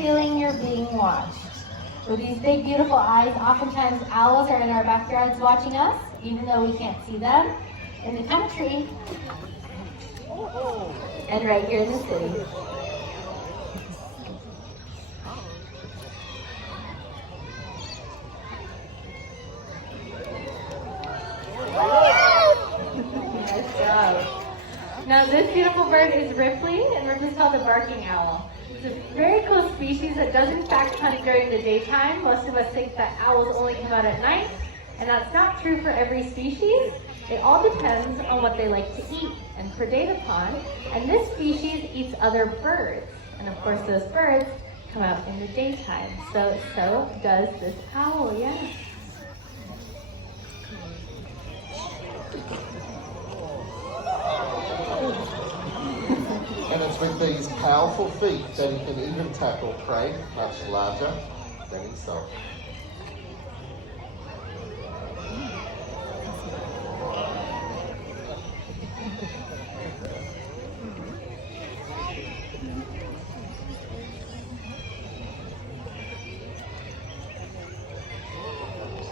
feeling you're being watched. With these big, beautiful eyes, oftentimes owls are in our backyards watching us, even though we can't see them in the country and right here in the city. Nice job. Now this beautiful bird is Ripley, and Ripley's called the barking owl. It's a very cool species that does in fact hunt during the daytime. Most of us think that owls only come out at night, and that's not true for every species. It all depends on what they like to eat and predate upon, and this species eats other birds. And of course those birds come out in the daytime. So does this owl, yes. And it's with these powerful feet that he can even tackle prey much larger than himself.